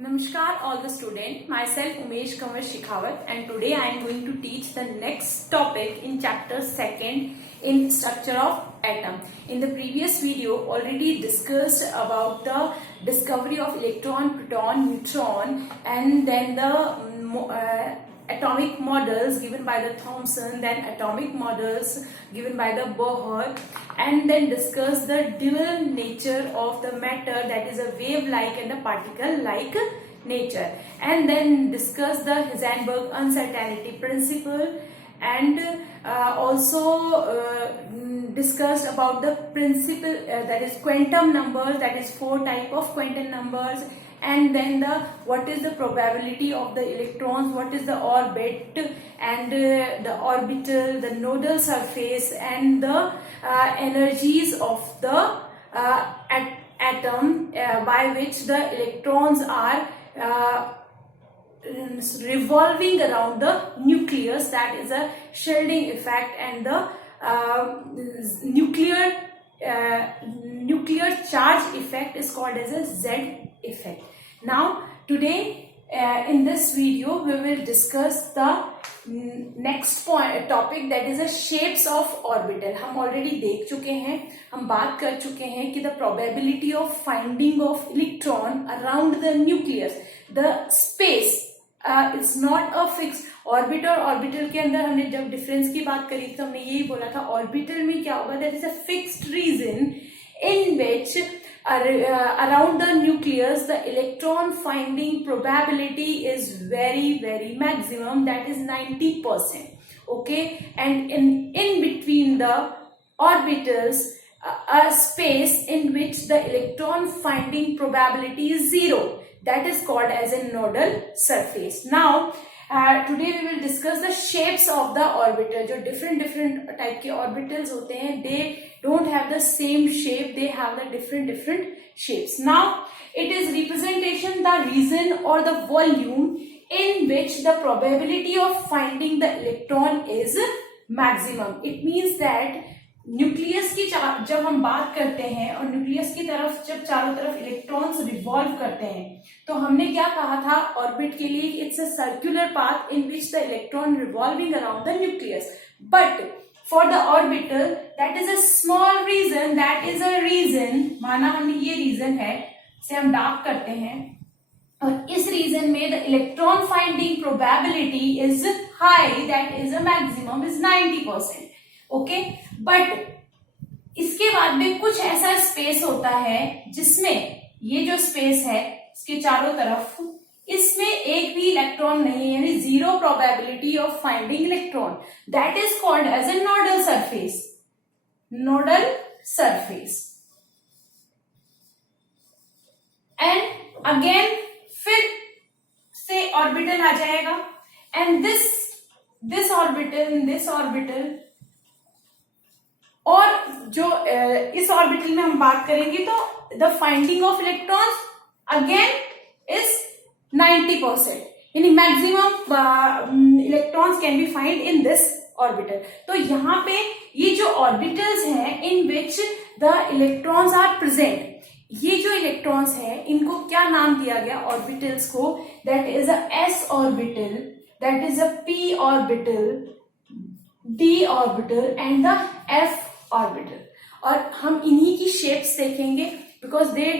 Namaskar all the students, myself Umesh Kanwar Shekhawat, and today I am going to teach the next topic in chapter 2nd in structure of atom. In the previous video already discussed about the discovery of electron, proton, neutron, and then the atomic models given by the Thomson, then atomic models given by the Bohr, and then discuss the dual nature of the matter, that is a wave-like and a particle-like nature, and then discuss the Heisenberg uncertainty principle, and also discussed about the principle that is quantum numbers, that is 4 type of quantum numbers, and then what is the probability of the electrons, what is the orbit, and the orbital, the nodal surface, and the energies of the atom by which the electrons are revolving around the nucleus, that is a shielding effect, and the nuclear charge effect is called as a Z effect. Now today in this video we will discuss the next topic, that is the shapes of orbital. हम already देख चुके हैं, हम बात कर चुके हैं कि the probability of finding of electron around the nucleus, the space it's not a fixed orbital. Orbital के अंदर हमने जब डिफरेंस की बात करी तो हमने यही बोला था, ऑर्बिटल में क्या होगा, that is a fixed region in which around the nucleus the electron finding probability is very maximum, that is 90%. Okay, and in between the orbitals a space in which the electron finding probability is 0, that is called as a nodal surface. Now today we will discuss the shapes of the orbital. जो different type के orbitals होते हैं, they don't have the same shape, they have the different shapes. Now it is representation the region or the volume in which the probability of finding the electron is maximum. It means that nucleus की जब हम बात करते हैं और nucleus की तरफ जब चारों तरफ इलेक्ट्रॉन्स रिवॉल्व करते हैं, तो हमने क्या कहा था ऑर्बिट के लिए, it's a circular path in which the electron revolving around the nucleus. But for the orbital that is a small region, that is a region, माना हमने ये रीजन है, इसे हम डार्क करते हैं, और इस रीजन में the electron finding probability is high, that is a maximum is 90%. Okay, but इसके बाद में कुछ ऐसा स्पेस होता है जिसमें ये जो स्पेस है इसके चारों तरफ इसमें एक भी इलेक्ट्रॉन नहीं है, यानी 0 probability of finding electron, that is called as a nodal surface. Nodal surface. And again फिर से ऑर्बिटल आ जाएगा, एंड दिस ऑर्बिटल और जो इस ऑर्बिटल में हम बात करेंगे तो the finding of electrons again is 90%, यानी maximum electrons can be find in this orbital. तो यहाँ पे ये जो ऑर्बिटल्स हैं in which the electrons are present, ये जो इलेक्ट्रॉन्स हैं इनको क्या नाम दिया गया ऑर्बिटल्स को, that is a S orbital, that is a P orbital, D orbital and the F orbital. और हम इन्हीं की शेप्स देखेंगे because they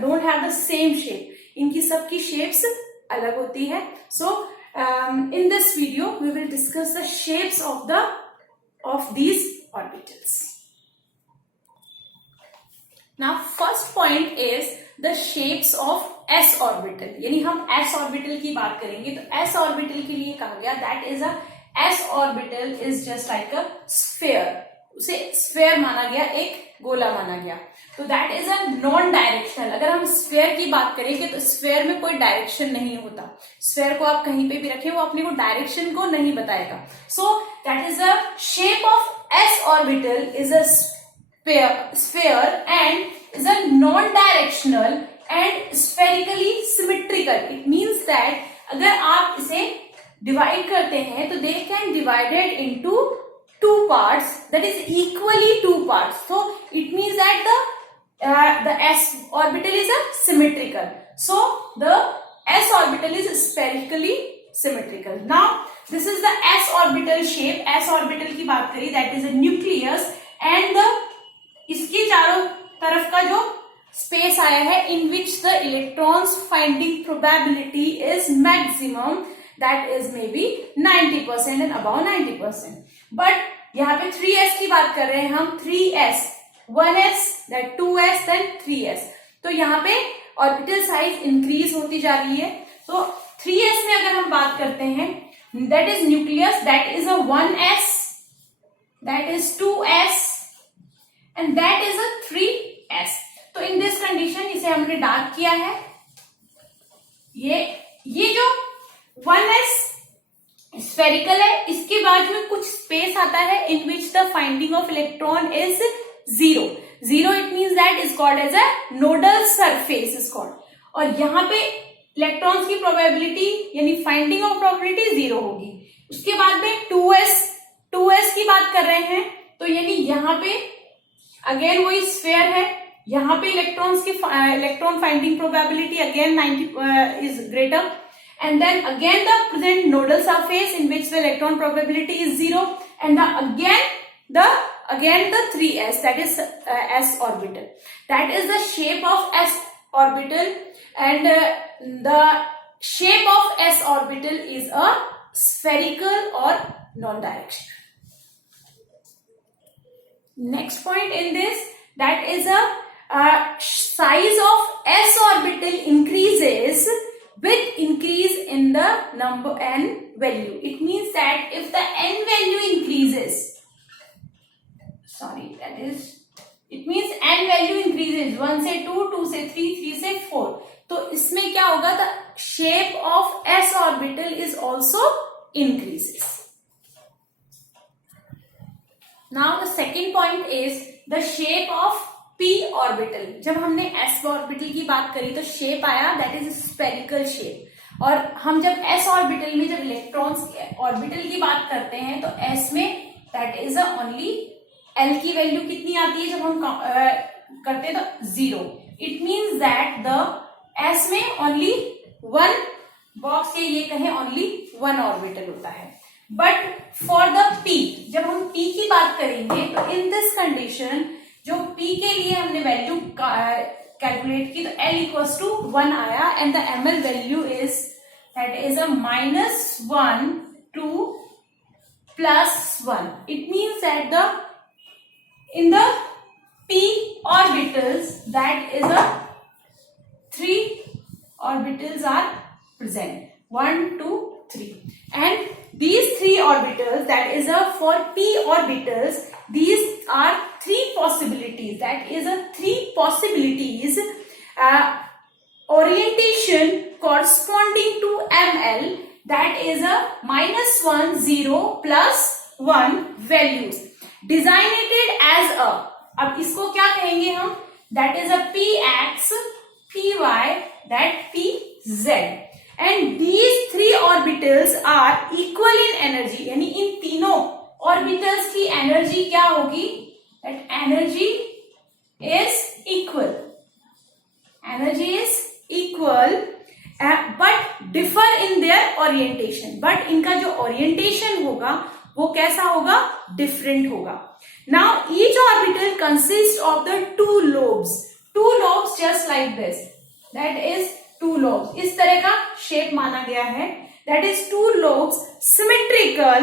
don't have the same shape, इनकी सबकी शेप्स अलग होती है. So in this video we will discuss the shapes of these orbitals. Now first point is the shapes of S orbital, यानी हम एस ऑर्बिटल की बात करेंगे. तो एस ऑर्बिटल के लिए कहा गया that is a S orbital is just like a sphere, उसे स्फेयर माना गया, एक गोला माना गया. तो that is a non directional. अगर हम स्फेयर की बात करेंगे तो स्फेयर में कोई डायरेक्शन नहीं होता, स्फेयर को आप कहीं पे भी रखें वो अपने को डायरेक्शन को नहीं बताएगा. So that is a shape of S orbital is a sphere and is a non directional and spherically symmetrical. It means that अगर आप इसे डिवाइड करते हैं तो they can divided into 2 parts, that is equally 2 parts. So it means that the s orbital is a symmetrical. So the orbital is spherically symmetrical. Now this is the s orbital shape. s orbital की बात करें, that is a nucleus and the इसके चारों तरफ का जो space आया है in which the electrons finding probability is maximum, that is maybe 90% and above 90%. But यहाँ पे 3s की बात कर रहे हैं हम, 3s, 1s, then 2s, then 3s. तो यहाँ पे ऑर्बिटल साइज इंक्रीज होती जा रही है. तो 3s में अगर हम बात करते हैं, that is nucleus, that is a 1s, that is 2s and that is a 3s. तो इन दिस कंडीशन इसे हमने डार्क किया है. ये जो 1s स्फेरिकल है, इसके बाद में कुछ स्पेस आता है in which the finding of electron is 0. It means that is called as a nodal surface is called. और यहाँ पे इलेक्ट्रॉन्स की प्रोबेबिलिटी यानी फाइंडिंग ऑफ प्रोबेबिलिटी 0 होगी. उसके बाद में 2s की बात कर रहे हैं, तो यानी यहाँ पे अगेन वही स्फेयर है. यहाँ पे electron finding probability again 90 is greater. And then again the present nodal surface in which the electron probability is 0, and again the 3s, that is s orbital. That is the shape of s orbital, and the shape of s orbital is a spherical or non-directional. Next point in this, that is a size of s orbital increases with increase in the number n value. It means that if the n value increases, it means n value increases 1 से 2, 2 से 3, 3 से 4. तो इसमें क्या होगा, the shape of s orbital is also increases. Now the second point is the shape of p orbital. जब हमने s orbital की बात करी तो शेप आया, that is spherical shape. और हम जब s orbital में जब इलेक्ट्रॉन्स ऑर्बिटल की बात करते हैं तो s में that is only l की वैल्यू कितनी आती है जब हम करते हैं तो 0. It means that the s में only one box, ये कहें only one orbital होता है. But for the p, जब हम p की बात करेंगे तो in this condition जो p के लिए हमने वैल्यू कैलकुलेट की तो l इक्वल्स टू 1 आया, and the ml value is that is a -1 to +1. It means that in the p orbitals, that is a 3 orbitals are present, 1, 2, 3, and these 3 orbitals, that is a for p orbitals, these are 3 possibilities, that is a 3 possibilities orientation corresponding to ml, that is a -1, 0, +1 values designated as a, अब इसको क्या कहेंगे हम, that is a px, py, that pz, and these 3 orbitals are equal in energy. यानी इन तीनों orbitals की energy क्या होगी, that energy is equal, but differ in their orientation. but इनका जो orientation होगा वो कैसा होगा, different होगा. Now each orbital consists of the 2 lobes just like this, that is 2 lobes. इस तरह का शेप माना गया है, that is 2 lobes symmetrical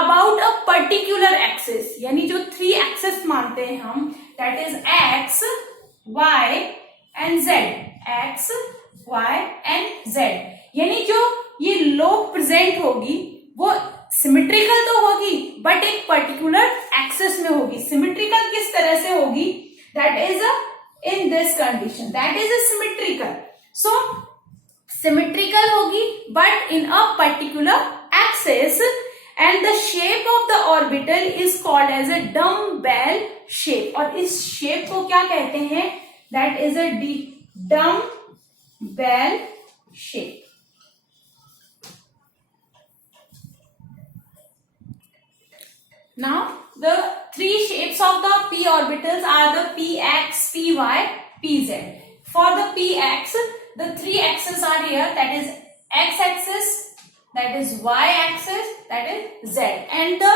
about a particular axis. यानी जो 3 axis मानते हैं हम, that is x, y and z, x, y and z. यानी जो ये लोब प्रेजेंट होगी वो सिमेट्रिकल तो होगी बट एक पर्टिकुलर एक्सेस में होगी. सिमेट्रिकल किस तरह से होगी, that is in this condition, that is a symmetrical. So symmetrical होगी but in a particular axis, and the shape of the orbital is called as a dumbbell shape. और इस shape को क्या कहते हैं, that is a dumbbell shape. Now the 3 shapes of the p orbitals are the px, py, pz. For the px, the 3 axes are here, that is x axis, that is y axis, that is z, and the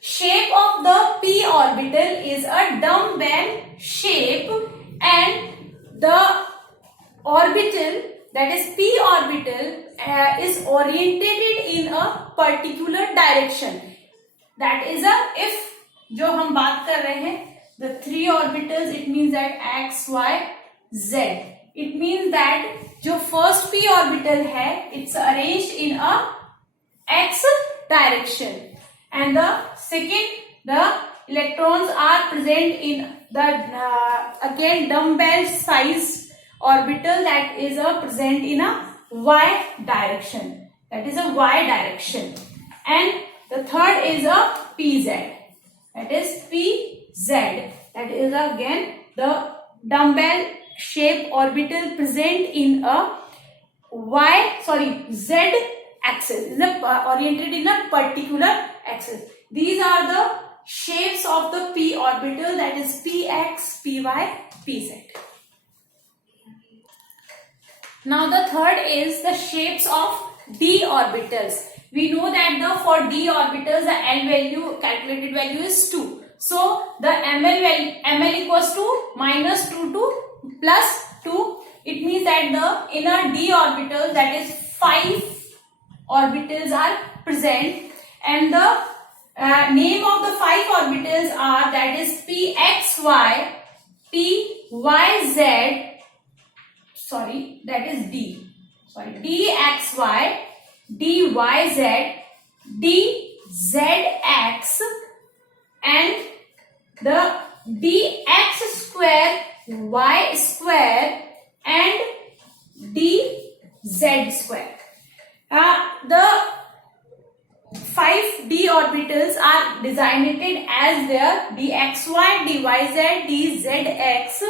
shape of the p orbital is a dumbbell shape, and the orbital, that is p orbital, is oriented in a particular direction. That is a, if जो हम बात कर रहे हैं, the three orbitals, it means that x, y, z. It means that जो first p orbital है, it's arranged in a x direction, and the second, the electrons are present in the again dumbbell sized orbital, that is present in a y direction, that is a y direction, and the third is a pz, that is pz, that is again the dumbbell shape orbital present in a z axis, is oriented in a particular axis. These are the shapes of the p orbital, that is px, py, pz. Now the third is the shapes of d orbitals. We know that for d orbitals the L value, calculated value is 2. So the ml equals to minus 2 to plus 2. It means that in a d orbital, that is 5 orbitals are present, and the name of the 5 orbitals are, that is pxy, pyz, that is dxy, dyz, dzx, and the dx square, y square, and dz square. The 5 d orbitals are designated as their dxy, dyz, dzx,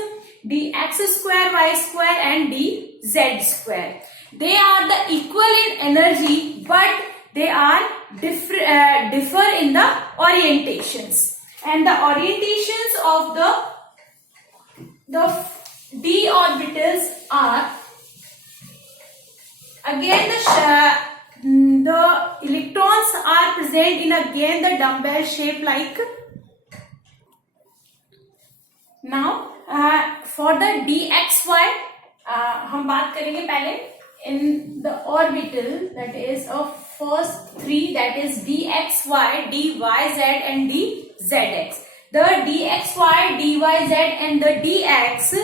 dx square, y square, and dz square. They are the equal in energy, but they are differ in the orientations, and the orientations of the d orbitals are, again the electrons are present in again the dumbbell shape like. Now for the dxy हम बात करेंगे पहले in the orbital, that is of first 3, that is dxy, dyz, and dzx. The dxy, dyz, and the dx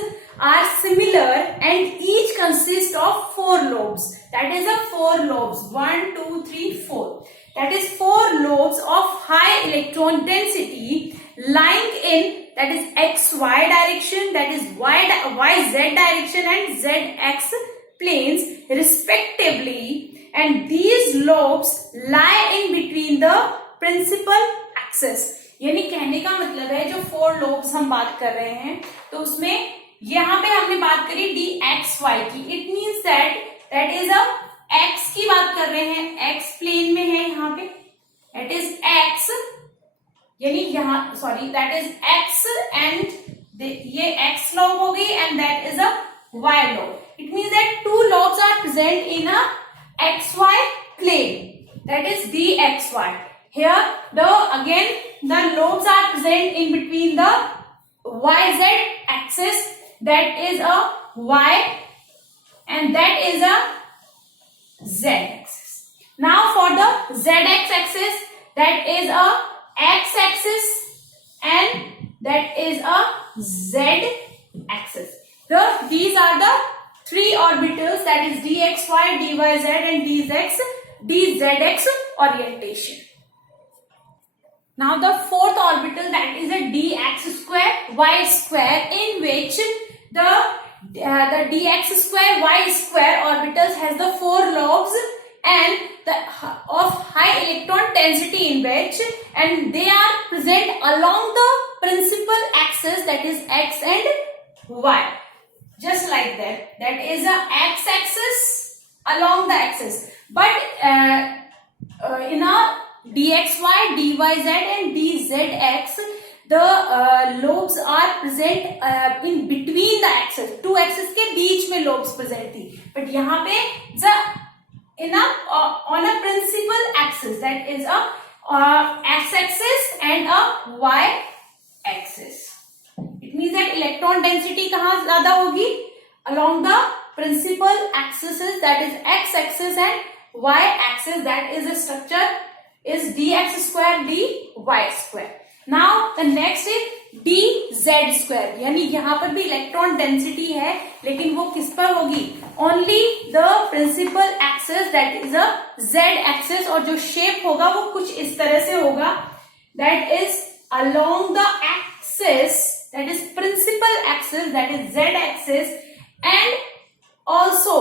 are similar, and each consists of 4 lobes. That is 4 lobes, 1, 2, 3, 4. That is 4 lobes of high electron density lying in, that is xy direction, that is yz direction, and zx planes respectively, and these lobes lie in between the principal axis. यानी कहने का मतलब है जो 4 lobes हम बात कर रहे हैं, तो उसमें यहाँ पे हमने बात करी dxy की. It means that is x की बात कर रहे हैं, x प्लेन में है यहाँ पे, दैट इज x, यानी यहाँ दैट इज x, एंड ये x lobe हो गई, and that is a y lobe. It means that 2 lobes are present in a xy plane, that is dxy. Here again the lobes are present in between the yz axis, that is a y, and that is a z axis. Now for the zx axis, that is a x axis, and that is a z axis. These are the 3 orbitals, that is dxy, dyz, and dzx orientation. Now the 4th orbital, that is a dx square, y square, in which the dx square, y square orbitals has the 4 lobes and of high electron density in which, and they are present along the principal axis, that is x and y. Just like that. That is a x-axis along the axis. But in a dxy, dyz, and dzx, the lobes are present in between the axis. 2 axis के बीच में lobes present थी. But यहाँ पे the in a on a principal axis, that is a x-axis and a y-axis. It means that electron density कहाँ ज्यादा होगी? Along the principal axis, that is x-axis and y-axis, that is a structure is dx square dy square. Now the next is dz square, यानी यहाँ पर भी electron density है, लेकिन वो किस पर होगी? Only the principal axis, that is a z axis, और जो शेप होगा वो कुछ इस तरह से होगा, that is along the axis, that is principal axis, that is z axis, and also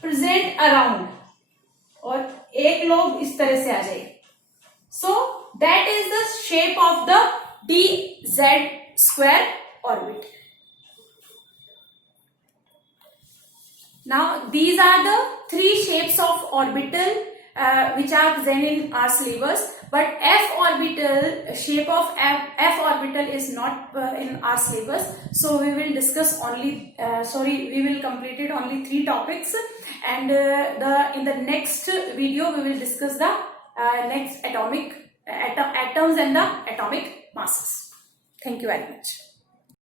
present around, और एक लोग इस तरह से आ जाए. So that is the shape of the dz square orbit. Now these are the three shapes of orbital which are present in our syllabus, but f orbital, shape of f orbital is not in our syllabus, so we will discuss only we will complete it only 3 topics, and in the next video we will discuss the next atoms and the atomic masses. Thank you very much.